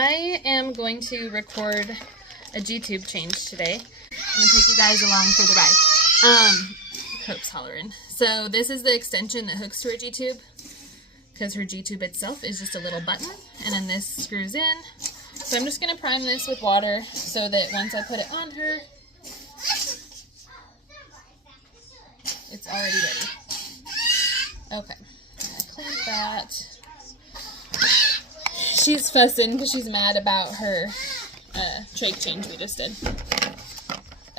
I am going to record a gtube change today. I'm going to take you guys along for the ride. Hope's hollering. So this is the extension that hooks to her gtube, because her gtube itself is just a little button, and then this screws in. So I'm just going to prime this with water so that once I put it on her, it's already ready. Okay, I clamp that. She's fussing because she's mad about her trach change we just did.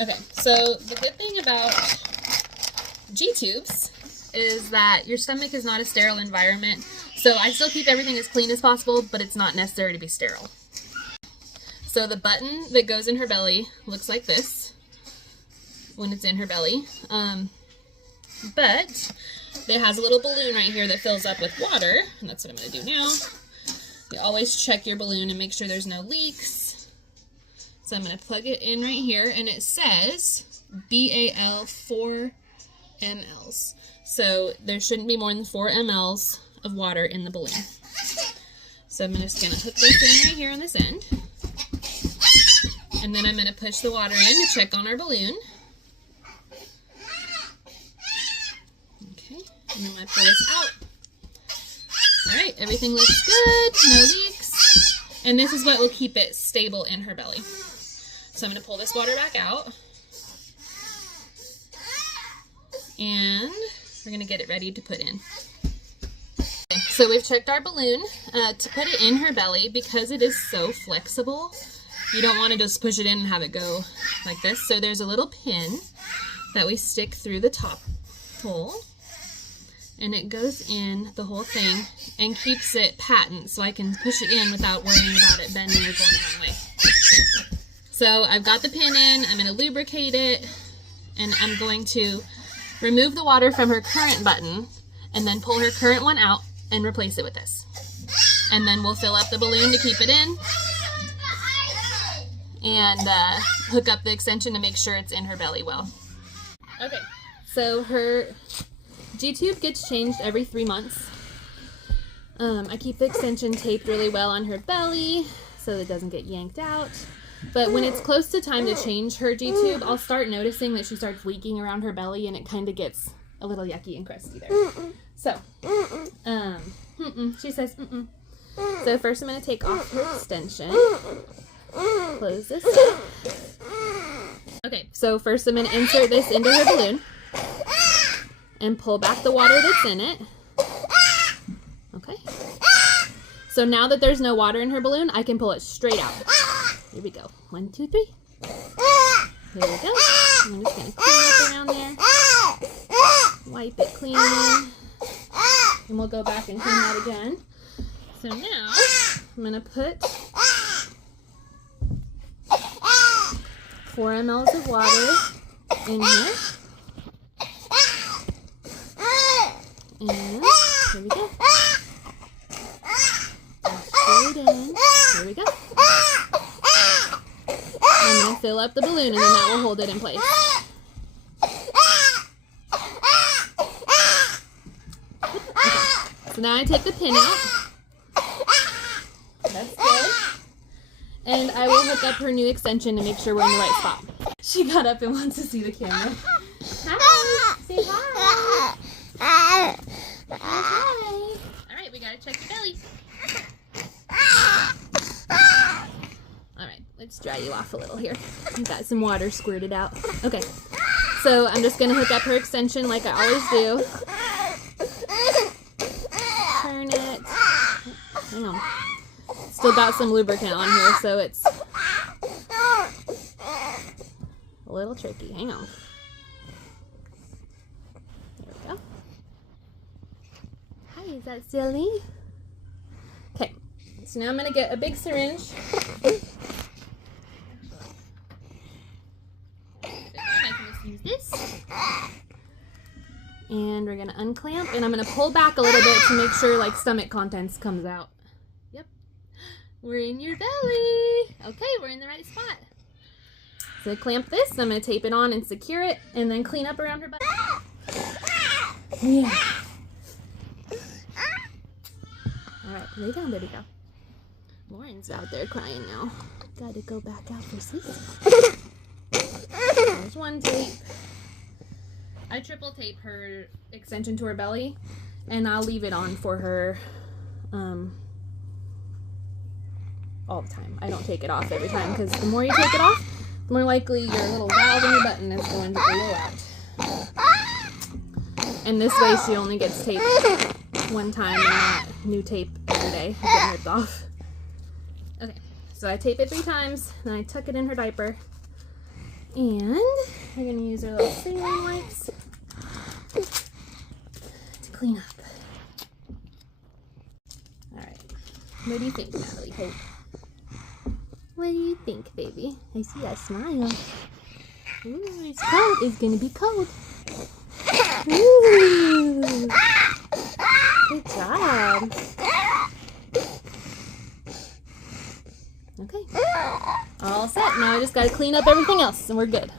Okay, so the good thing about G-tubes is that your stomach is not a sterile environment, so I still keep everything as clean as possible, but it's not necessary to be sterile. So the button that goes in her belly looks like this when it's in her belly, but it has a little balloon right here that fills up with water, and that's what I'm going to do now. You always check your balloon and make sure there's no leaks. So I'm going to plug it in right here, and it says BAL 4 mLs. So there shouldn't be more than 4 mLs of water in the balloon. So I'm just going to hook this in right here on this end. And then I'm going to push the water in to check on our balloon. Okay, and then I pull this out. Alright, everything looks good, no leaks. And this is what will keep it stable in her belly. So I'm going to pull this water back out. And we're going to get it ready to put in. Okay, so we've checked our balloon. To put it in her belly, because it is so flexible, you don't want to just push it in and have it go like this. So there's a little pin that we stick through the top hole. And it goes in the whole thing and keeps it patent, so I can push it in without worrying about it bending or going the wrong way. So I've got the pin in, I'm going to lubricate it, and I'm going to remove the water from her current button and then pull her current one out and replace it with this. And then we'll fill up the balloon to keep it in and hook up the extension to make sure it's in her belly well. Okay, so her G-tube gets changed every 3 months. I keep the extension taped really well on her belly so that it doesn't get yanked out. But when it's close to time to change her G-tube, I'll start noticing that she starts leaking around her belly and it kind of gets a little yucky and crusty there. So, she says, So first I'm going to take off her extension. Close this up. Okay, so first I'm going to insert this into her balloon and pull back the water that's in it. Okay. So now that there's no water in her balloon, I can pull it straight out. Here we go. 1, 2, 3. Here we go. I'm just going to clean it around there. Wipe it clean. And we'll go back and clean that again. So now, I'm going to put 4 mLs of water in here. And here we go. Straight in. Here we go. I'm going to fill up the balloon and then that will hold it in place. Okay. So now I take the pin out. That's good. And I will hook up her new extension to make sure we're in the right spot. She got up and wants to see the camera. Hi. Say hi. Hi. Alright, we gotta check your belly. Alright, let's dry you off a little here. We've got some water squirted out. Okay, so I'm just gonna hook up her extension like I always do. Turn it. Hang on. Still got some lubricant on here, so it's a little tricky. Hang on. There we go. Hi, is that silly? Okay, so now I'm going to get a big syringe. I can just use this. And we're going to unclamp, and I'm going to pull back a little bit to make sure like stomach contents comes out. Yep. We're in your belly. Okay, we're in the right spot. So clamp this, I'm going to tape it on and secure it, and then clean up around her butt. Yeah. Alright, lay down, baby girl. Lauren's out there crying now. Gotta go back out for Cece. There's one tape. I triple tape her extension to her belly, and I'll leave it on for her all the time. I don't take it off every time, because the more you take it off, the more likely your little valve in your button is going to blow out. And this way she only gets tape one time and not new tape every day getting ripped off. Okay, so I tape it 3 times, then I tuck it in her diaper. And we're going to use our little saline wipes to clean up. Alright, what do you think, Natalie Hope? What do you think, baby? I see a smile. Ooh, it's cold. It's going to be cold. Ooh. Good job. Okay. All set. Now I just got to clean up everything else and we're good.